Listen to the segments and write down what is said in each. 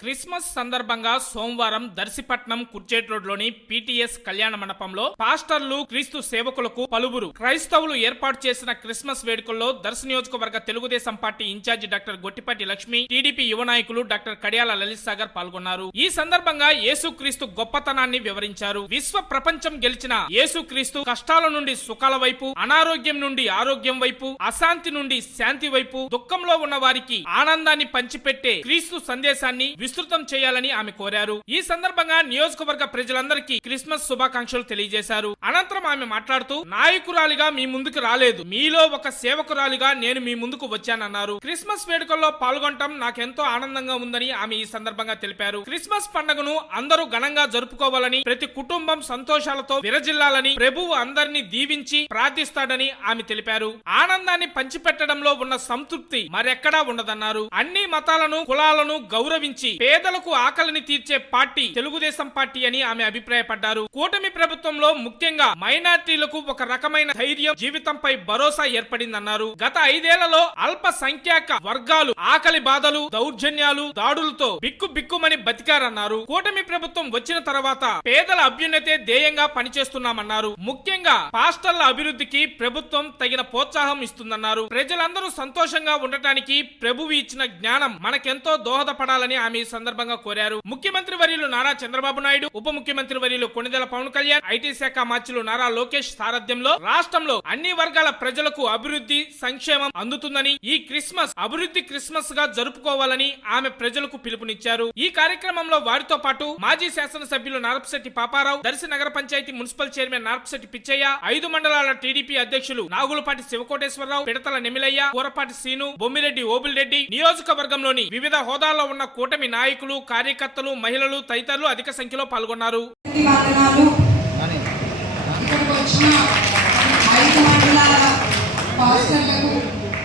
Christmas సందర్భంగా సోమవారం దర్శిపట్నం కుర్చేట్ రోడ్లోని పీటీఎస్ కళ్యాణ మండపంలో పాస్టర్లు క్రీస్తు సేవకులకు పలువురు క్రైస్తవులు ఏర్పాటు చేసిన క్రిస్మస్ వేడుకల్లో దర్శ నియోజకవర్గ Telugu Desam party incharge doctor Gottipati Lakshmi TDP యువ నాయకులు డాక్టర్ కడియాల లలిత్ సాగర్ పాల్గొన్నారు. ఈ సందర్భంగా యేసుక్రీస్తు గొప్పతనాన్ని వివరించారు. విశ్వ ప్రపంచం గెలిచిన యేసుక్రీస్తు కష్టాల నుండి సుఖాల వైపు అనారోగ్యం నుండి ఆరోగ్యం వైపు అశాంతి నుండి శాంతి వైపు దుఃఖంలో ఉన్న వారికి ఆనందాన్ని పంచిపెట్టే క్రీస్తు సందేశాన్ని విస్తృతం చేయాలని ఆమె కోరారు. ఈ సందర్భంగా నియోజకవర్గ ప్రజలందరికీ క్రిస్మస్ శుభాకాంక్షలు తెలియజేశారు. అనంతరం ఆమె మాట్లాడుతూ నాయకురాలిగా మీ ముందుకు రాలేదు. మీలో ఒక సేవకురాలిగా నేను మీ ముందుకు వచ్చానన్నారు. క్రిస్మస్ వేడుకల్లో పాల్గొనటం నాకెంతో ఆనందంగా ఉందని ఆమె ఈ సందర్భంగా తెలిపారు. క్రిస్మస్ పండుగను అందరూ ఘనంగా జరుపుకోవాలని ప్రతి కుటుంబం సంతోషాలతో విరజిల్లాలని ప్రభువు అందరినీ దీవించి ప్రార్థిస్తాడని ఆమె తెలిపారు. ఆనందాన్ని పంచిపెట్టడంలో ఉన్న సంతృప్తి మరెక్కడా ఉండదన్నారు. అన్ని మతాలను కులాలను గౌరవించి పేదలకు ఆకలిని తీర్చే పార్టీ తెలుగుదేశం పార్టీ అని ఆమె అభిప్రాయపడ్డారు. కూటమి ప్రభుత్వంలో ముఖ్యంగా మైనార్టీలకు ఒక రకమైన ధైర్యం జీవితంపై భరోసా ఏర్పడిందన్నారు. గత ఐదేళ్ళలో అల్ప సంఖ్యాక వర్గాలు ఆకలి బాధలు దౌర్జన్యాలు దాడులతో బిక్కు బిక్కుమని బతికారన్నారు. కూటమి ప్రభుత్వం వచ్చిన తర్వాత పేదల అభ్యున్నతే ధ్యేయంగా పనిచేస్తున్నామన్నారు. ముఖ్యంగా పాస్టర్ల అభివృద్ధికి ప్రభుత్వం తగిన ప్రోత్సాహం ఇస్తుందన్నారు. ప్రజలందరూ సంతోషంగా ఉండటానికి ప్రభువు ఇచ్చిన జ్ఞానం మనకెంతో దోహదపడాలని ఆమె ఈ సందర్భంగా కోరారు. ముఖ్యమంత్రి వర్యులు నారా చంద్రబాబు నాయుడు ఉప ముఖ్యమంత్రి వర్యులు కొణిదెల పవన్ కళ్యాణ్ ఐటీ శాఖ మంత్రులు నారా లోకేష్ సారథ్యంలో రాష్ట్రంలో అన్ని వర్గాల ప్రజలకు అభివృద్ధి సంక్షేమం అందుతుందని ఈ క్రిస్మస్ అభివృద్ధి క్రిస్మస్గా జరుపుకోవాలని ఆమె ప్రజలకు పిలుపునిచ్చారు. ఈ కార్యక్రమంలో వారితో పాటు మాజీ శాసనసభ్యులు నారపశెట్టి పాపారావు దర్శి నగర పంచాయతీ మున్సిపల్ చైర్మన్ నారపశెట్టి పిచ్చయ్య ఐదు మండలాల టీడీపీ అధ్యక్షులు నాగులపాటి శివకోటేశ్వరరావు పిడతల నెమిలయ్య కూరపాటి సీను బొమ్మిరెడ్డి ఓబుల్రెడ్డి నియోజకవర్గంలోని వివిధ హోదాల్లో ఉన్న కూటమి నాయకులు కార్యకర్తలు మహిళలు తదితరులు అధిక సంఖ్యలో పాల్గొన్నారు.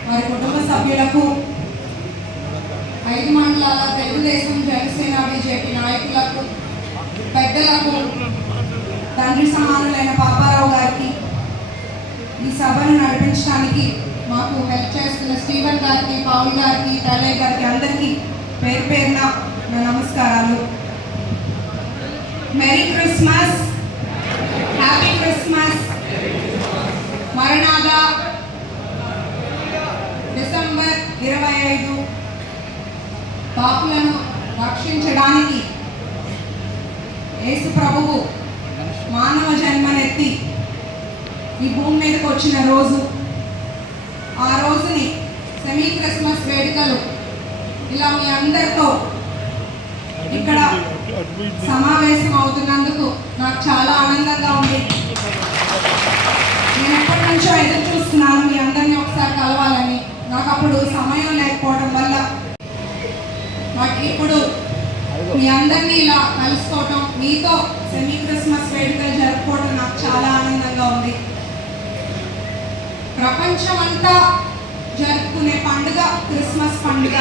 వారి కుటుంబ సభ్యులకు ఐదు మండలాల తెలుగుదేశం జనసేన బీజేపీ నాయకులకు పెద్దలకు తండ్రి సమానులైన పాపారావు గారికి ఈ సభను నడిపించడానికి మాకు హెల్ప్ చేస్తున్న స్టీవెన్ గారికి పవన్ గారికి తల్లయ్య గారికి అందరికీ పేరు పేరున నా నమస్కారాలు. మెరీ క్రిస్మస్ హ్యాపీ క్రిస్మస్ మరణాగా డిసెంబర్ ఇరవై ఐదు. పాపులను రక్షించడానికి యేసు ప్రభువు మానవ జన్మనెత్తి ఈ భూమి మీదకి వచ్చిన రోజు ఆ రోజుని సెమీ క్రిస్మస్ వేడుకలు ఇలా మీ అందరితో ఇక్కడ సమావేశం అవుతున్నందుకు నాకు చాలా ఆనందంగా ఉంది. నేను ఎప్పటి నుంచో ఎదురు చూస్తున్నాను మీ అందరినీ ఒకసారి కలవాలని. నాకు అప్పుడు సమయం లేకపోవడం వల్ల నాకు ఇప్పుడు మీ అందరినీ ఇలా కలుసుకోవటం మీతో సెమీ క్రిస్మస్ వేడుకలు జరుపుకోవడం నాకు చాలా ఆనందంగా ఉంది. ప్రపంచం అంతా జరుపుకునే పండుగ క్రిస్మస్ పండుగ.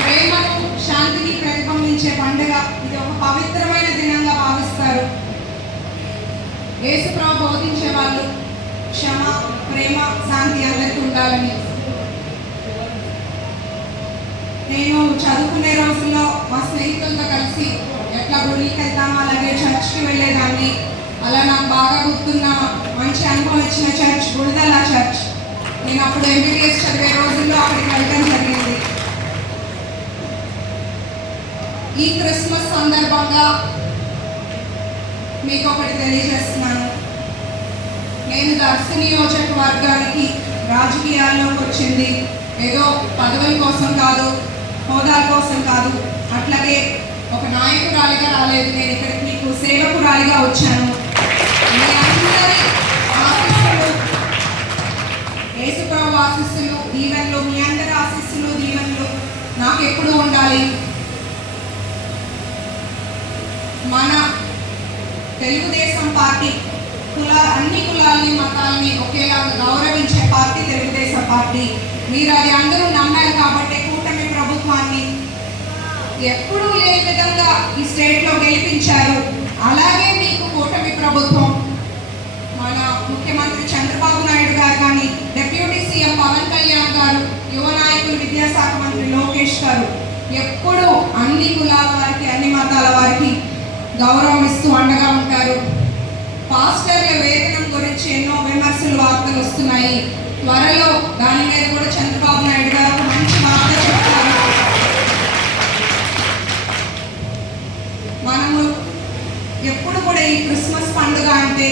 ప్రేమను శాంతిని ప్రతిబింబించే పండుగ ఇది ఒక పవిత్రమైన దినంగా భావిస్తారు. యేసుప్రభు బోధించే వాళ్ళు క్షమ ప్రేమ శాంతి అందరికీ ఉండాలని. నేను చదువుకునే రోజుల్లో మా స్నేహితులతో కలిసి ఎట్లా గుడికి వెళ్తామో అలాగే చర్చ్కి వెళ్ళేదాన్ని. అలా నాకు బాగా గుర్తున్న మంచి అనుభవం ఇచ్చిన చర్చ్ గుడిదల చర్చ్. నేను అప్పుడు ఎంబీబీఎస్ చదివే రోజుల్లో అక్కడికి వెళ్ళడం జరిగింది. ఈ క్రిస్మస్ సందర్భంగా మీకు ఒకటి తెలియజేస్తున్నాను. నేను దర్శి నియోజకవర్గానికి రాజకీయాల్లోకి వచ్చింది. ఏదో పదవుల కోసం కాదు హోదాల కోసం కాదు. అట్లాగే ఒక నాయకురాలిగా రాలేదు. నేను ఇక్కడికి మీకు సేవకురాలిగా వచ్చాను. మీ అందరి దీవెనలో మీ అందరి ఆశీస్సులు దీవెనలు నాకు ఎప్పుడు ఉండాలి? మన తెలుగుదేశం పార్టీ కుల అన్ని కులాలని మతాలని ఒకేలాగా గౌరవించే పార్టీ తెలుగుదేశం పార్టీ. మీరు అది అందరూ నమ్మారు కాబట్టి కూటమి ప్రభుత్వాన్ని ఎప్పుడూ లేని విధంగా ఈ స్టేట్లో గెలిపించారు. అలాగే మీకు కూటమి ప్రభుత్వం మన ముఖ్యమంత్రి చంద్రబాబు నాయుడు గారు కానీ డిప్యూటీ సీఎం పవన్ కళ్యాణ్ గారు యువ నాయకులు విద్యాశాఖ మంత్రి లోకేష్ గారు ఎప్పుడూ అన్ని కులాల వారికి అన్ని మతాల వారికి గౌరవం ఇస్తూ అండగా ఉంటారు. పాస్టర్ల వేతనం గురించి ఎన్నో విమర్శలు వార్తలు వస్తున్నాయి. త్వరలో దాని మీద కూడా చంద్రబాబు నాయుడు గారు ఒక మంచి వార్త చెప్తారు. మనము ఎప్పుడు కూడా ఈ క్రిస్మస్ పండుగ అంటే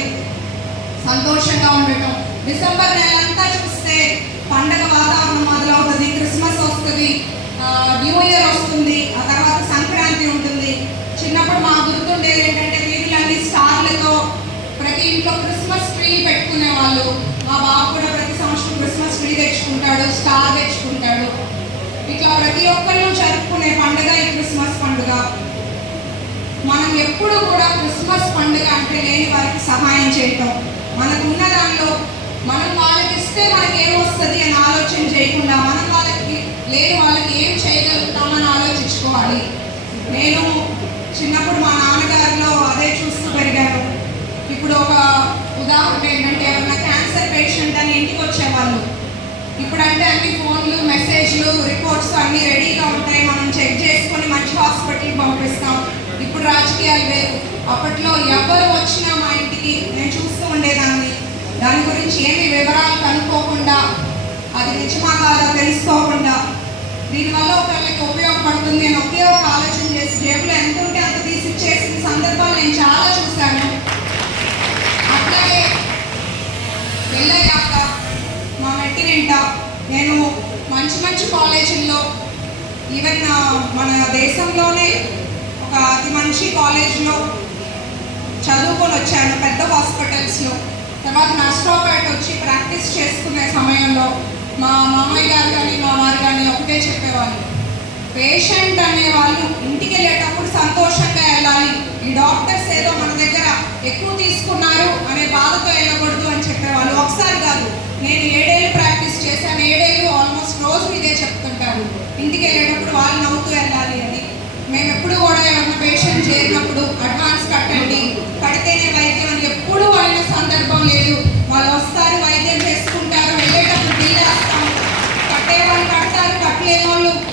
సంతోషంగా ఉండటం. డిసెంబర్ నెలంతా చూస్తే పండగ వాతావరణం మొదలవుతుంది క్రిస్మస్ న్యూ ఇయర్ వస్తుంది ఆ తర్వాత సంక్రాంతి ఉంటుంది. చిన్నప్పుడు మా గుర్తుండేది ఏంటంటే వీధులన్నీ స్టార్లతో ప్రతి ఇంట్లో క్రిస్మస్ ట్రీ పెట్టుకునే వాళ్ళు మా బాబు కూడా ప్రతి సంవత్సరం క్రిస్మస్ ట్రీ తెచ్చుకుంటాడు స్టార్ తెచ్చుకుంటాడు. ఇట్లా ప్రతి ఒక్కళ్ళు జరుపుకునే పండుగ ఈ క్రిస్మస్ పండుగ. మనం ఎప్పుడు కూడా క్రిస్మస్ పండుగ అంటే లేని వారికి సహాయం చేయటం. మనకున్న దానిలో మనం వాళ్ళకి ఇస్తే మనకి ఏమొస్తుంది అని ఆలోచన చేయకుండా మనం వాళ్ళకి లేదు వాళ్ళకి ఏం చేయగలుగుతామని ఆలోచించుకోవాలి. నేను చిన్నప్పుడు మా నాన్నగారిలో అదే చూస్తూ పెరిగాను. ఇప్పుడు ఒక ఉదాహరణ ఏంటంటే ఏమన్నా క్యాన్సర్ పేషెంట్ అని ఇంటికి వచ్చేవాళ్ళు. ఇప్పుడంటే అన్ని ఫోన్లు మెసేజ్లు రిపోర్ట్స్ అన్నీ రెడీగా ఉంటాయి. మనం చెక్ చేసుకొని మంచి హాస్పిటల్కి పంపిస్తాం. ఇప్పుడు రాజకీయాలు వేరు. అప్పట్లో ఎవరు వచ్చినా మా ఇంటికి నేను చూస్తూ ఉండేదాన్ని. దాని గురించి ఏమి వివరాలు కనుక్కోకుండా అది నిజమా కాదా తెలుసుకోకుండా దీనివల్ల ఒకళ్ళకి ఉపయోగపడుతుంది అని ఒకే ఒక ఆలోచన చేసి జేబులో ఎంత ఉంటే అంత తీసి చేసిన సందర్భాలు నేను చాలా చూశాను. అట్లాగే వెళ్ళయ్యాక మా మెట్టి వెంట నేను మంచి మంచి కాలేజీల్లో ఈవెన్ మన దేశంలోనే ఒక అతి మంచి కాలేజ్లో చదువుకొని వచ్చాను పెద్ద హాస్పిటల్స్లో. తర్వాత నర్స్ వచ్చి ప్రాక్టీస్ చేసుకునే సమయంలో మా మామయ్య గారు కానీ మా వారు కానీ ఒకటే చెప్పేవాళ్ళు. పేషెంట్ అనే వాళ్ళు ఇంటికి వెళ్ళేటప్పుడు సంతోషంగా వెళ్ళాలి. ఈ డాక్టర్స్ ఏదో మన దగ్గర ఎక్కువ తీసుకున్నారు అనే బాధతో వెళ్ళకూడదు అని చెప్పేవాళ్ళు. ఒకసారి కాదు నేను ఏడేళ్ళు ప్రాక్టీస్ చేశాను. ఏడేళ్ళు ఆల్మోస్ట్ రోజు ఇదే చెప్తుంటారు. ఇంటికి వెళ్ళేటప్పుడు వాళ్ళు నవ్వుతూ వెళ్ళాలి అని. మేము ఎప్పుడు కూడా ఏమన్నా పేషెంట్ చేరినప్పుడు అడ్వాన్స్ కట్టండి కడితేనే వైద్యం అని ఎప్పుడు అడిగిన సందర్భం లేదు. వాళ్ళు వస్తారు que